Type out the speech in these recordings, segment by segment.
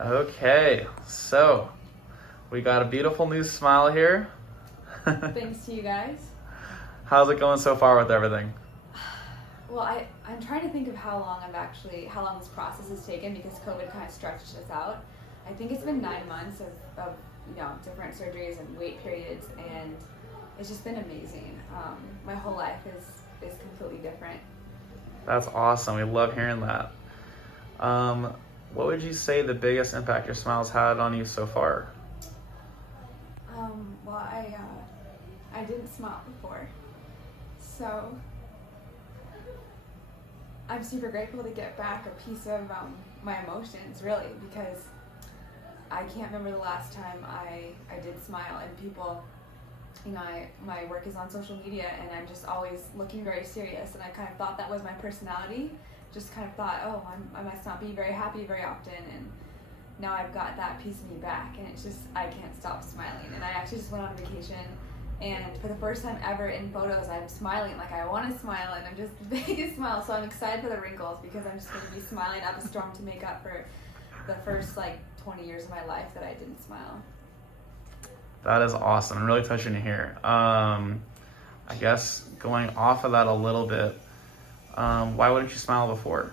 Okay, so we got a beautiful new smile here. Thanks to you guys. How's it going so far with everything? Well, I'm trying to think of how long this process has taken because COVID kind of stretched us out. I think it's been 9 months of different surgeries and wait periods, and it's just been amazing. My whole life is completely different. That's awesome. We love hearing that. What would you say the biggest impact your smile's had on you so far? Well, I didn't smile before, so I'm super grateful to get back a piece of my emotions, really, because I can't remember the last time I did smile. And people, my work is on social media, and I'm just always looking very serious, and I kind of thought that was my personality. Just kind of thought, oh, I must not be very happy very often, and now I've got that piece of me back, and it's just, I can't stop smiling. And I actually just went on vacation, and for the first time ever in photos, I'm smiling like I want to smile, and I'm just the biggest smile. So I'm excited for the wrinkles because I'm just going to be smiling up a storm to make up for the first 20 years of my life that I didn't smile. That is awesome. I'm really touching to hear. I guess going off of that a little bit, why wouldn't you smile before?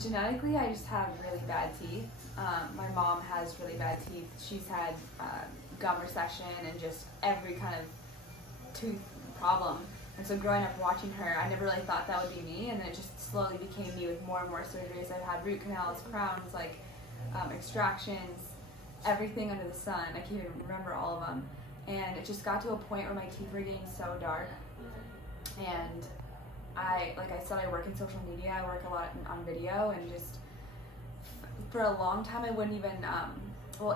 Genetically, I just have really bad teeth. My mom has really bad teeth. She's had gum recession and just every kind of tooth problem. And so growing up watching her, I never really thought that would be me, and then it just slowly became me with more and more surgeries. I've had root canals, crowns, extractions, everything under the sun. I can't even remember all of them. And it just got to a point where my teeth were getting so dark. And like I said, I work in social media. I work a lot on video, and just for a long time I wouldn't even,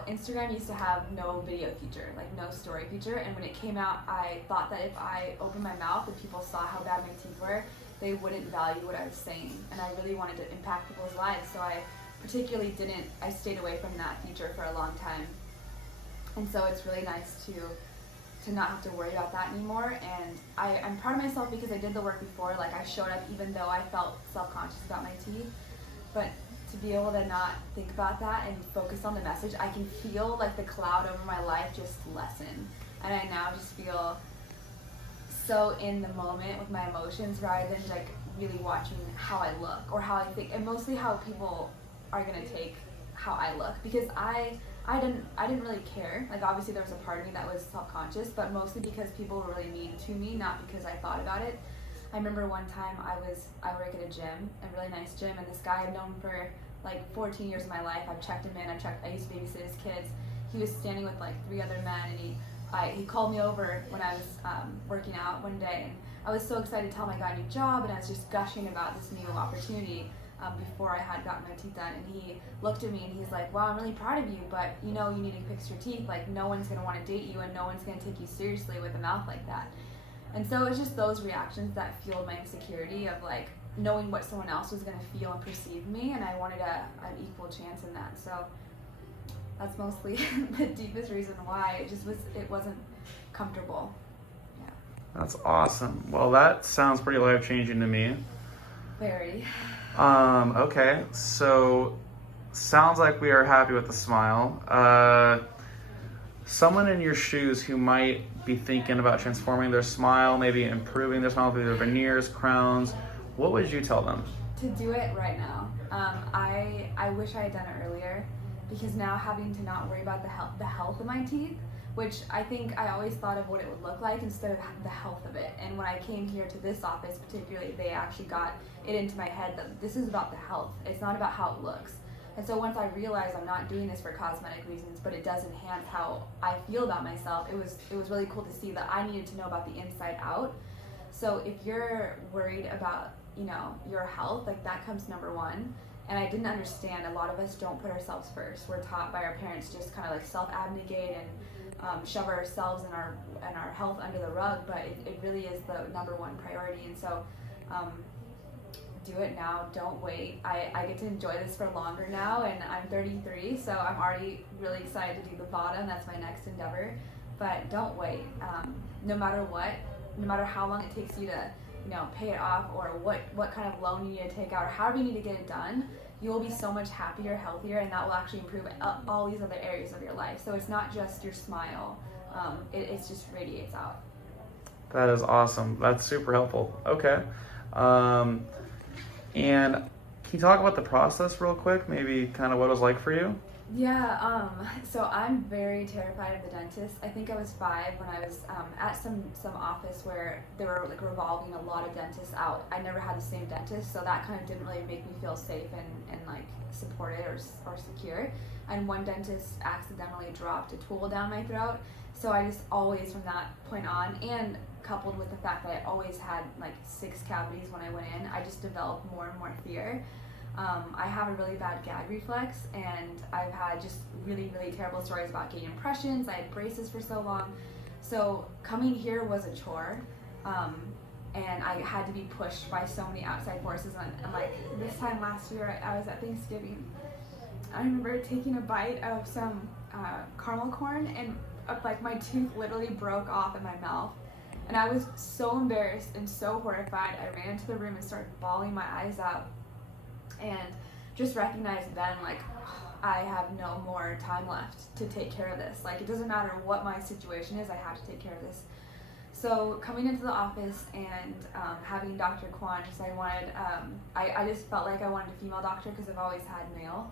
Instagram used to have no video feature, no story feature, and when it came out, I thought that if I opened my mouth and people saw how bad my teeth were, they wouldn't value what I was saying, and I really wanted to impact people's lives, so I stayed away from that feature for a long time. And so it's really nice to not have to worry about that anymore, and I'm proud of myself because I did the work before. I showed up even though I felt self-conscious about my teeth, but to be able to not think about that and focus on the message, I can feel the cloud over my life just lessen, and I now just feel so in the moment with my emotions rather than really watching how I look or how I think, and mostly how people are gonna take how I look, because I didn't really care. Obviously there was a part of me that was self-conscious, but mostly because people were really mean to me, not because I thought about it. I remember one time I work at a gym, a really nice gym, and this guy I've known for 14 years of my life. I've checked him in. I used to babysit his kids. He was standing with 3 other men, and he called me over when I was working out one day, and I was so excited to tell him I got a new job, and I was just gushing about this new opportunity. Before I had gotten my teeth done, and he looked at me and he's like, wow, I'm really proud of you, but you need to fix your teeth. No one's going to want to date you, and no one's going to take you seriously with a mouth like that. And so it's just those reactions that fueled my insecurity of knowing what someone else was going to feel and perceive me, and I wanted an equal chance in that. So that's mostly the deepest reason why. It wasn't comfortable. Yeah. That's awesome. Well, that sounds pretty life-changing to me. Very. Okay, so sounds like we are happy with the smile. Someone in your shoes who might be thinking about transforming their smile, maybe improving their smile through their veneers, crowns, what would you tell them? To do it right now. I wish I had done it earlier, because now having to not worry about the health of my teeth, which I think I always thought of what it would look like instead of the health of it. And when I came here to this office particularly, they actually got it into my head that this is about the health. It's not about how it looks. And so once I realized I'm not doing this for cosmetic reasons, but it does enhance how I feel about myself, it was really cool to see that I needed to know about the inside out. So if you're worried about, your health, that comes number one. And I didn't understand, a lot of us don't put ourselves first. We're taught by our parents just kind of self-abnegate and shove ourselves and our health under the rug, but it really is the number one priority. And so do it now, don't wait. I get to enjoy this for longer now, and I'm 33, so I'm already really excited to do the bottom. That's my next endeavor. But don't wait. No matter what, no matter how long it takes you to pay it off, or what kind of loan you need to take out, or however you need to get it done, you will be so much happier, healthier, and that will actually improve all these other areas of your life. So it's not just your smile, it just radiates out. That is awesome. That's super helpful. Okay. And can you talk about the process real quick? Maybe kind of what it was like for you? Yeah, so I'm very terrified of the dentist. I think I was 5 when I was at some office where they were like revolving a lot of dentists out. I never had the same dentist, so that kind of didn't really make me feel safe and like supported or secure. And one dentist accidentally dropped a tool down my throat, so I just always from that point on, and coupled with the fact that I always had like 6 cavities when I went in, I just developed more and more fear. I have a really bad gag reflex, and I've had just really, really terrible stories about getting impressions. I had braces for so long. So coming here was a chore, and I had to be pushed by so many outside forces. And like this time last year, I was at Thanksgiving. I remember taking a bite of some caramel corn, and like my tooth literally broke off in my mouth. And I was so embarrassed and so horrified. I ran into the room and started bawling my eyes out. And just recognized then, like, I have no more time left to take care of this. Like, it doesn't matter what my situation is, I have to take care of this. So coming into the office and having Dr. Kwan, because I wanted, I just felt like I wanted a female doctor because I've always had male.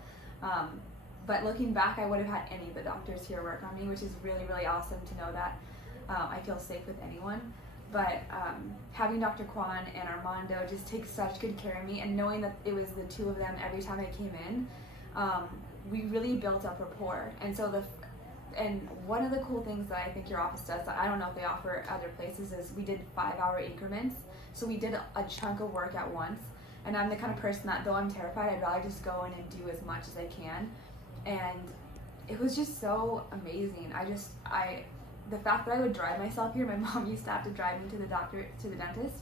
But looking back, I would have had any of the doctors here work on me, which is really, really awesome to know that I feel safe with anyone. But having Dr. Kwan and Armando just take such good care of me, and knowing that it was the 2 of them every time I came in, we really built up rapport. And so and one of the cool things that I think your office does that I don't know if they offer other places is we did 5-hour increments. So we did a chunk of work at once. And I'm the kind of person that, though I'm terrified, I'd rather just go in and do as much as I can. And it was just so amazing. The fact that I would drive myself here, my mom used to have to drive me to the dentist,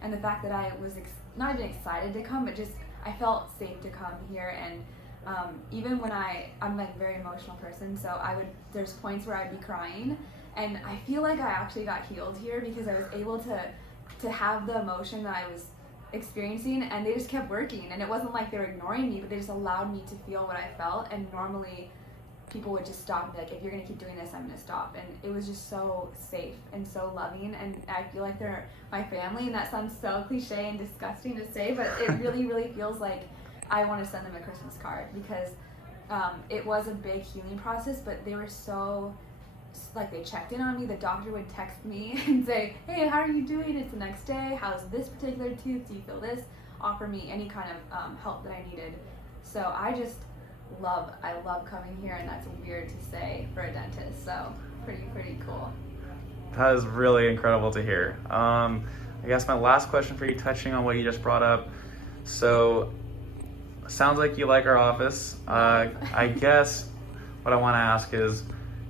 and the fact that I was not even excited to come, but just I felt safe to come here. And even when I'm like a very emotional person, so there's points where I'd be crying, and I feel like I actually got healed here because I was able to have the emotion that I was experiencing, and they just kept working, and it wasn't like they were ignoring me, but they just allowed me to feel what I felt. And normally people would just stop and be like, if you're gonna keep doing this, I'm gonna stop. And it was just so safe and so loving, and I feel like they're my family, and that sounds so cliche and disgusting to say, but it really, really feels like I want to send them a Christmas card, because it was a big healing process, but they were so, like, they checked in on me. The doctor would text me and say, hey, how are you doing? It's the next day. How's this particular tooth? Do you feel this? Offer me any kind of help that I needed. So I love coming here, and that's weird to say for a dentist. So pretty cool. That is really incredible to hear. I guess my last question for you, touching on what you just brought up. So sounds like you like our office. I guess what I want to ask is,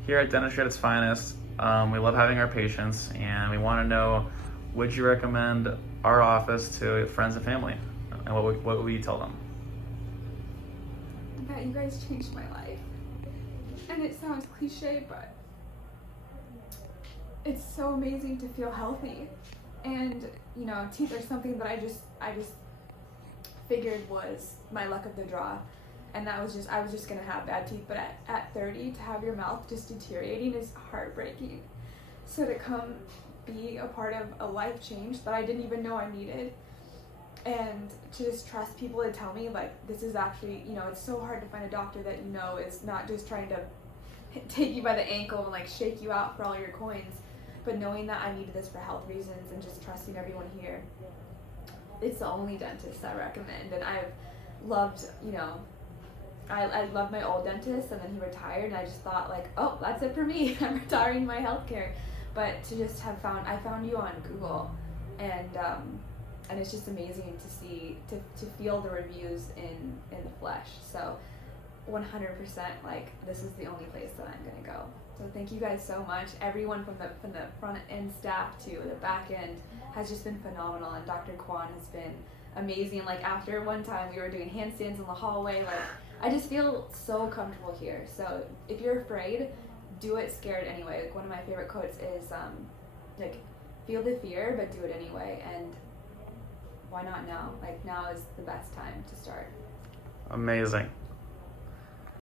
here at Dentistry at its finest, we love having our patients, and we want to know, would you recommend our office to friends and family? And what would you tell them? That you guys changed my life. And it sounds cliche, but it's so amazing to feel healthy. And, you know, teeth are something that I just figured was my luck of the draw. And I was just gonna have bad teeth. But at 30, to have your mouth just deteriorating is heartbreaking. So to come be a part of a life change that I didn't even know I needed, and to just trust people to tell me, like, this is actually, you know, it's so hard to find a doctor that you know is not just trying to take you by the ankle and like shake you out for all your coins, but knowing that I needed this for health reasons, and just trusting everyone here. It's the only dentist I recommend. And I've loved, you know, I loved my old dentist, and then he retired, and I just thought, like, oh, that's it for me. I'm retiring my healthcare. But to just have I found you on Google, and it's just amazing to see, to feel the reviews in the flesh. So 100%, like, this is the only place that I'm gonna go. So thank you guys so much. Everyone from the front end staff to the back end has just been phenomenal, and Dr. Kwan has been amazing. Like, after one time we were doing handstands in the hallway, like, I just feel so comfortable here. So if you're afraid, do it scared anyway. Like, one of my favorite quotes is like, feel the fear but do it anyway. And why not now? Like, now is the best time to start. Amazing.